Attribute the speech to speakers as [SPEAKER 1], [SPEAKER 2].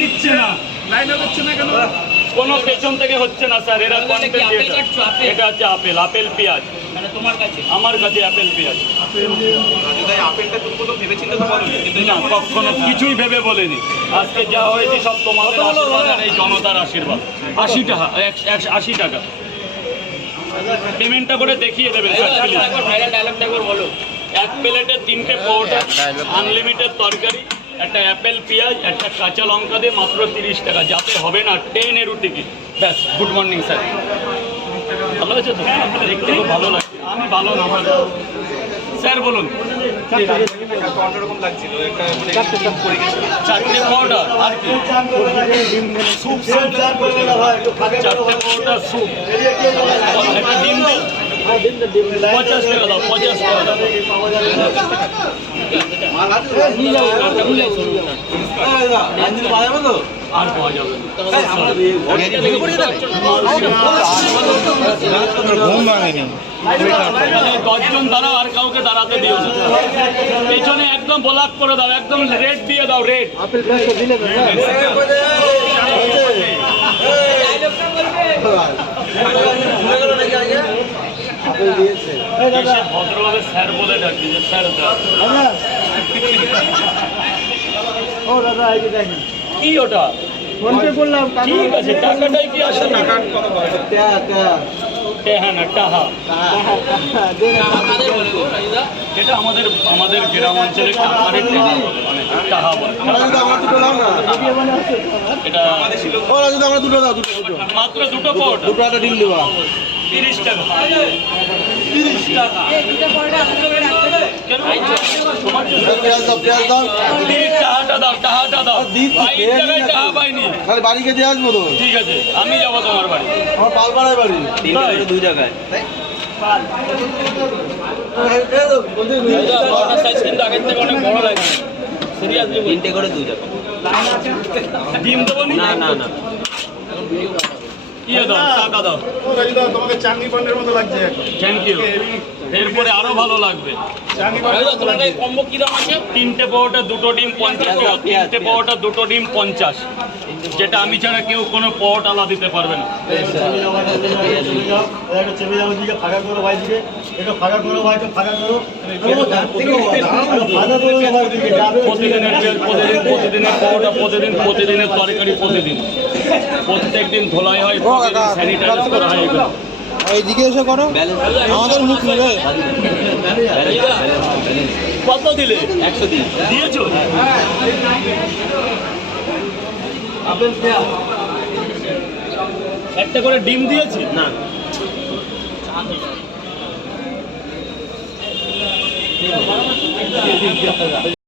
[SPEAKER 1] নিচ্ছে না।
[SPEAKER 2] লাইনে হচ্ছে না কেন?
[SPEAKER 1] কোনো পেছন থেকে হচ্ছে না স্যার। এরা? এটা হচ্ছে আপেল আপেল পেঁয়াজ।
[SPEAKER 3] মানে তোমার কাছে?
[SPEAKER 1] আমার কাছে আপেল পেঁয়াজ।
[SPEAKER 2] আপেলটা তুমি কোনো ভেবেচিন্তে তো বলো
[SPEAKER 1] না কখনো কিছুই ভেবে বলেনি। আজকে যা হয়েছে সব তোমাদের আশীর্বাদ। এই জনতার আশীর্বাদ। আশি টাকা এক- এক- আশি টাকা। পেমেন্টটা করে দেখিয়ে দেবেন এক প্লেটে তিনটে পরোটা আনলিমিটেড তরকারি একটা অ্যাপেল পেঁয়াজ একটা কাঁচা লঙ্কা দিয়ে মাত্র তিরিশ টাকা। যাতে হবে না ট্রেন এরু টিকিট ব্যাস গুড মর্নিং স্যার ভালো আছে তো? দেখতে খুব ভালো লাগছে। আমি ভালো না ভালো? স্যার বলুন। চারটে আর কি? স্যুপ চারটে স্যুপ একটা ডিম দিন পঞ্চাশ টাকা দাও পঞ্চাশ টাকা দাও। আর পাওয়া যাবে না মানে দশজন দাঁড়াও আর কাউকে দাঁড়াতে দিও। পেছনে একদম ব্লক করে দাও একদম রেড দিয়ে দাও রেড এসে ভদ্রভাবে স্যার বলে ডাকি যে স্যার স্যার
[SPEAKER 4] ও দাদা এই দেখেন।
[SPEAKER 1] কি ওটা?
[SPEAKER 4] ফোন পে করলাম
[SPEAKER 1] ঠিক আছে। টাকাটাই কি আসে টাকা
[SPEAKER 4] টাকা
[SPEAKER 1] হ্যাঁ না টাহা।
[SPEAKER 4] দেন
[SPEAKER 1] এটা আমাদের আমাদের গ্রাম অঞ্চলে টাকারের টাহা বলে মানে এটা
[SPEAKER 4] আমরা দুটো দাও দুটো দুটো।
[SPEAKER 1] মাত্র দুটো পট
[SPEAKER 4] দুটো একটা ডিম দেবা।
[SPEAKER 1] তিরিশ টাকা। তিরিশ টাকা
[SPEAKER 4] খালি বাড়িকে দিয়ে আসব তো
[SPEAKER 1] ঠিক আছে আমি যাব তোমার বাড়ি
[SPEAKER 4] আমার পালপাড়ায় বাড়ি
[SPEAKER 1] তাই?
[SPEAKER 4] দুই জায়গায়
[SPEAKER 1] সাইজ কিন্তু আগের থেকে অনেক বড় সিরিয়াসলি
[SPEAKER 3] তিনটে করে দুই টাকা
[SPEAKER 1] ডিম দেবো? না
[SPEAKER 3] না না
[SPEAKER 1] ইয়ে দাও টাকা দাও।
[SPEAKER 2] তোমাকে চাটনি পান্ডের মতো লাগছে
[SPEAKER 1] থ্যাংক ইউ এরপরে আরও ভালো লাগবে। তিনটে পরোটা, দুটো ডিম, পঞ্চাশ তিনটে পরোটা, দুটো ডিম, পঞ্চাশ। যেটা আমি ছাড়া কেউ কোনো পরোটালা দিতে পারবে না। প্রতিদিনের প্রতিদিন প্রতিদিনের প্রতিদিন, প্রতিদিনের তরকারি, প্রতিদিন। প্রত্যেক দিন ধোলাই হয় স্যানিটাইজ করা হয়। এগুলো
[SPEAKER 4] এইদিকে এসে করো। আমাদের মুখ নেবে
[SPEAKER 1] কত দিলে?
[SPEAKER 3] একশো দিন।
[SPEAKER 1] দিয়েছ? একটা করে ডিম দিয়েছি?
[SPEAKER 3] না।